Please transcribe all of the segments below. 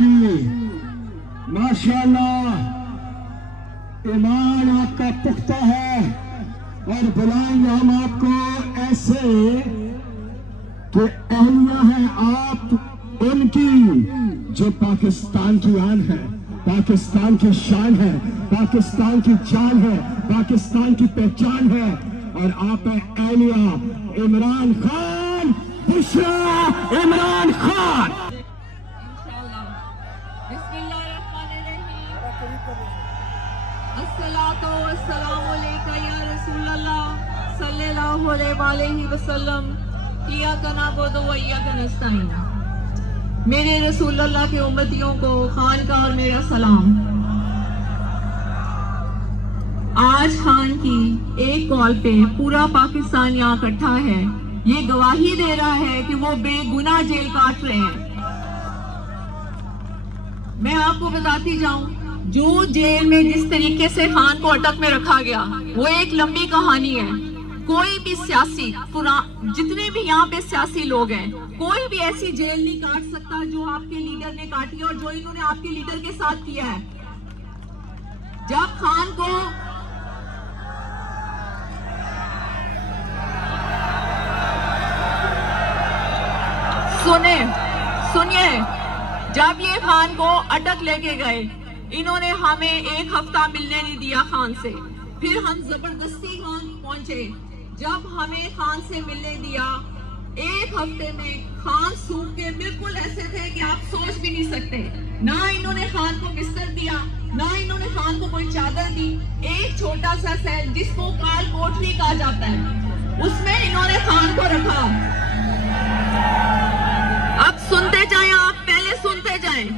की। माशाअल्लाह, ईमान आपका पुख्ता है और बुलाएंगे हम आपको ऐसे कि अहलिया है आप उनकी, जो पाकिस्तान की आन है, पाकिस्तान की शान है, पाकिस्तान की जान है, पाकिस्तान की पहचान है। और आप है अहलिया इमरान खान, बुशरा इमरान खान। अस्सलातु वस्सलामु अलैका या रसूलल्लाह सल्लल्लाहु अलैहि वसल्लम, इय्याका नअबुदु व इय्याका नस्तईन। मेरे रसूलल्लाह के उम्मतियों को खान का और मेरा सलाम। आज खान की एक कॉल पे पूरा पाकिस्तान यहाँ इकट्ठा है। ये गवाही दे रहा है कि वो बेगुनाह जेल काट रहे हैं। मैं आपको बताती जाऊं, जो जेल में जिस तरीके से खान को अटक में रखा गया वो एक लंबी कहानी है। कोई भी सियासी, जितने भी यहाँ पे सियासी लोग हैं, कोई भी ऐसी जेल नहीं काट सकता जो आपके लीडर ने काटी है और जो इन्होंने आपके लीडर के साथ किया है। जब खान को सुनिए, जब ये खान को अटक लेके गए, इन्होंने हमें एक हफ्ता मिलने नहीं दिया खान से। फिर हम जबरदस्ती खान पहुंचे। जब हमें खान से मिलने दिया, एक हफ्ते में खान सूख के बिल्कुल ऐसे थे कि आप सोच भी नहीं सकते। ना इन्होंने खान को बिस्तर दिया, ना इन्होंने खान को कोई चादर दी। एक छोटा सा सेल जिसको काल कोठरी कहा जाता है, उसमें इन्होंने खान को रखा। अब सुनते जाएं, आप पहले सुनते जाएं।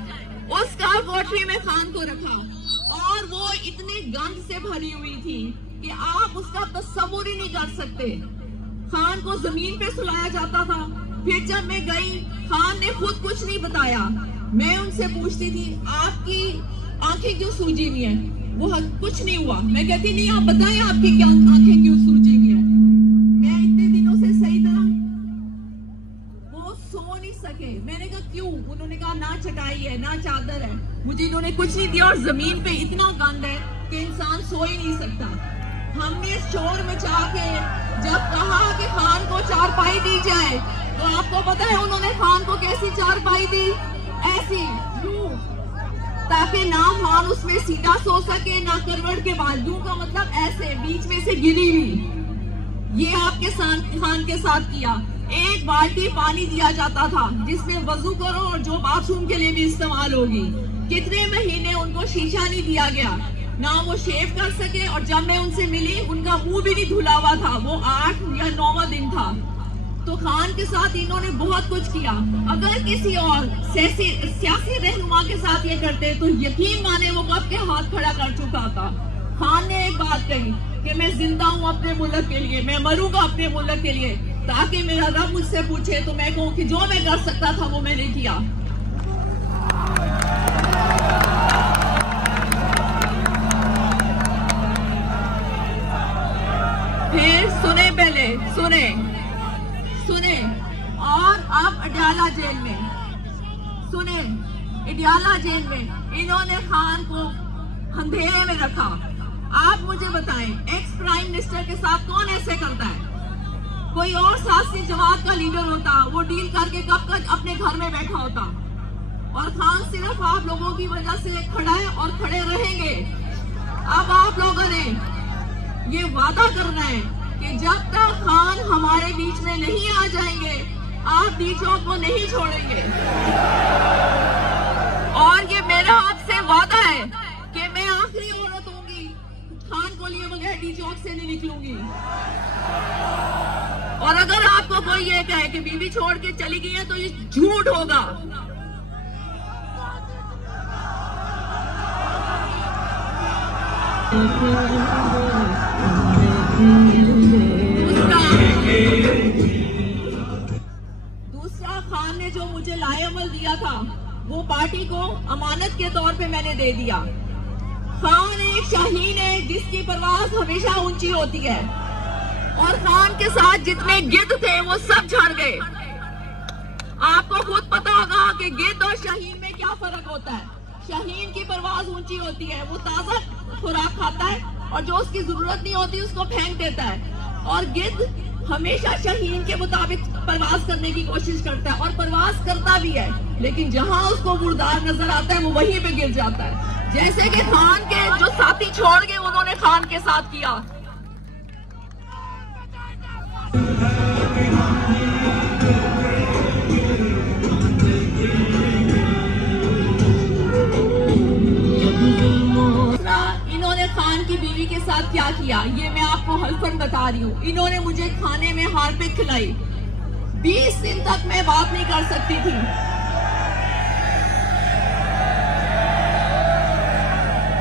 उस काल कोठरी में खान को रखा और वो इतनी गंद से भरी हुई थी कि आप उसका तस्वुर ही नहीं कर सकते। खान को जमीन पे सुलाया जाता था। फिर जब मैं गई, खान ने खुद कुछ नहीं बताया। मैं उनसे पूछती थी, आपकी आंखें क्यों सूजी हुई है? वो कुछ नहीं हुआ। मैं कहती, नहीं आप बताएं आपकी क्या आंखें क्यों सूजी हुई है? मैं इतने दिनों से सही तरह वो सो नहीं सके। मैंने कहा क्यों? उन्होंने कहा ना चटाई है ना चादर है। मुझे इन्होंने कुछ नहीं दिया और जमीन पे इतना गंद है कि इंसान सो ही नहीं सकता। हमने शोर मचा के जब कहा कि खान को चारपाई दी जाए, तो आपको पता है उन्होंने खान को कैसी चारपाई दी? ऐसी, ताकि ना खान उसमें सीधा सो सके ना करवट के बाद। यूं का मतलब ऐसे बीच में से गिरी हुई। ये आपके खान के साथ किया। एक बाल्टी पानी दिया जाता था जिसमें वजू करो और जो बाथरूम के लिए भी इस्तेमाल होगी। कितने महीने उनको शीशा नहीं दिया गया, ना वो शेव कर सके। और जब मैं उनसे मिली, उनका मुंह भी नहीं धुला हुआ था। वो 8 या 9वां दिन था। तो खान के साथ इन्होंने बहुत कुछ किया। अगर किसी और सियासी रहनुमा के साथ ये करते तो यकीन माने वो कब के हाथ खड़ा कर चुका था। खान ने एक बात कही कि मैं जिंदा हूँ अपने मुल्क के लिए, मैं मरूंगा अपने मुल्क के लिए, ताकि मेरा रब मुझसे पूछे तो मैं कहूँ कि जो मैं कर सकता था वो मैंने किया। फिर सुने और अब अडियाला जेल में इन्होंने खान को अंधेरे में रखा। आप मुझे बताएं, एक्स प्राइम मिनिस्टर के साथ कौन ऐसे करता है? कोई और सियासी जमात का लीडर होता, वो डील करके कब तक अपने घर में बैठा होता। और खान सिर्फ आप लोगों की वजह से खड़ा है और खड़े रहेंगे। अब आप लोगों ने ये वादा करना है कि जब तक खान हमारे बीच में नहीं आ जाएंगे, आप डी चौक को नहीं छोड़ेंगे। और ये मेरा आपसे वादा है कि मैं आखिरी औरत होंगी खान को लिए बगैर डी चौक से नहीं निकलूंगी। और अगर आपको कोई ये कहे कि बीवी छोड़ के चली गई है तो ये झूठ होगा। दूसरा, खान ने जो मुझे लाएअमल दिया था वो पार्टी को अमानत के तौर पे मैंने दे दिया। खान एक शाहीन है जिसकी परवाज हमेशा ऊंची होती है। और खान के साथ जितने गिद्ध थे वो सब झड़ गए। आपको खुद पता होगा कि गिद्ध और शाहीन में क्या फर्क होता है। होता है। शाहीन की परवाज ऊंची होती है, वो ताजा खुराक खाता है और जो उसकी जरूरत नहीं होती उसको फेंक देता है। और गिद्ध हमेशा शाहीन के मुताबिक परवाज करने की कोशिश करता है और परवाज करता भी है, लेकिन जहां उसको मुर्दार नजर आता है वो वहीं पे गिर जाता है। जैसे कि खान के जो साथी छोड़ गए उन्होंने खान के साथ किया। इन्होंने खान की बीवी के साथ क्या किया ये मैं आपको हल्फन बता रही हूँ। इन्होंने मुझे खाने में हार्पिक खिलाई, 20 दिन तक मैं बात नहीं कर सकती थी।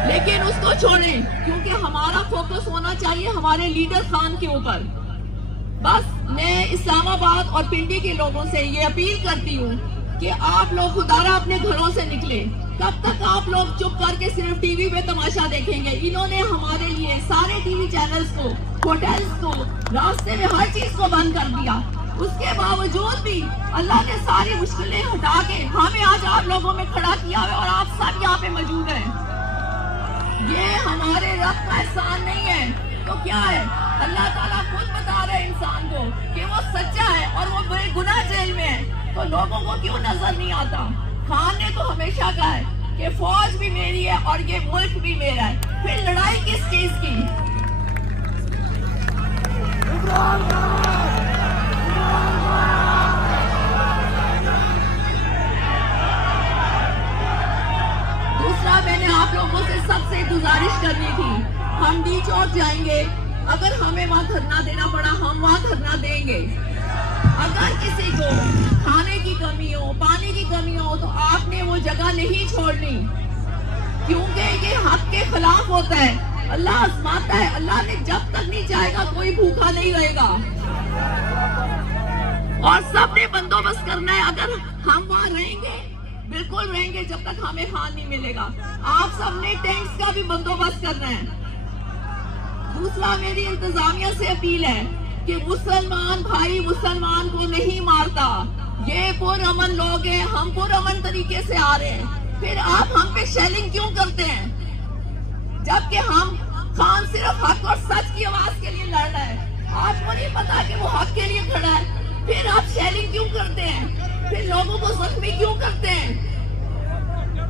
लेकिन उसको छोड़ें, क्योंकि हमारा फोकस होना चाहिए हमारे लीडर खान के ऊपर। बस मैं इस्लामाबाद और पिंडी के लोगों से ये अपील करती हूँ कि आप लोग खुदारा अपने घरों से निकले। कब तक आप लोग चुप करके सिर्फ टीवी पे तमाशा देखेंगे? इन्होंने हमारे लिए सारे टीवी चैनल्स को, होटल्स को, रास्ते में हर चीज को बंद कर दिया। उसके बावजूद भी अल्लाह ने सारी मुश्किलें हटा के हमें आज आप लोगों में खड़ा किया है और आप सब यहाँ पे मौजूद हैं। ये हमारे रब का एहसान नहीं है तो क्या है? अल्लाह ताला खुद बता रहे इंसान को कि वो सच्चा है और वो बेगुनाह जेल में है, तो लोगों को क्यों नजर नहीं आता? खान ने तो हमेशा कहा है कि फौज भी मेरी है और ये मुल्क भी मेरा है, फिर लड़ाई किस चीज की? दूसरा, मैंने आप लोगों से सबसे गुजारिश करनी थी, हम डी चौक जाएंगे, अगर हमें वहाँ धरना देना पड़ा हम वहाँ धरना देंगे। अगर किसी को खाने की कमी हो, पानी की कमी हो, तो आपने वो जगह नहीं छोड़नी, क्योंकि ये हक के खिलाफ होता है। अल्लाह आजमाता है, अल्लाह ने जब तक नहीं चाहेगा कोई भूखा नहीं रहेगा और सबने बंदोबस्त करना है। अगर हम वहाँ रहेंगे, बिल्कुल रहेंगे जब तक हमें खान नहीं मिलेगा। आप सबने टेंट्स का भी बंदोबस्त करना है। दूसरा, मेरी इंतजामिया से अपील है कि मुसलमान भाई मुसलमान को नहीं मारता, ये पुरअमन लोग हैं, हम पुरअमन तरीके से आ रहे हैं, फिर आप हम पे शेलिंग क्यों करते हैं? जबकि हम खान सिर्फ हक और सच की आवाज के लिए लड़ रहा है, आपको नहीं पता कि वो हक के लिए खड़ा है, फिर आप शेलिंग क्यों करते हैं? फिर लोगों को जख्मी क्यों करते हैं?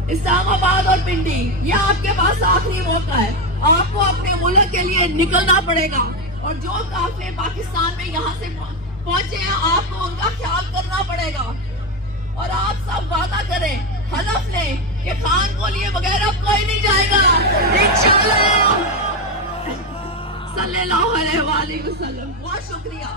इस्लामाबाद और पिंडी, ये आपके पास आखिरी मौका है, आपको अपने मुल्क के लिए निकलना पड़ेगा और जो काफिले पाकिस्तान में यहाँ से पहुंचे हैं आपको उनका ख्याल करना पड़ेगा। और आप सब वादा करें, हलफ लें कि खान को लिए बगैर अब कोई नहीं जाएगा इंशाअल्लाह। सल्लल्लाहु अलैहि वसल्लम। बहुत शुक्रिया।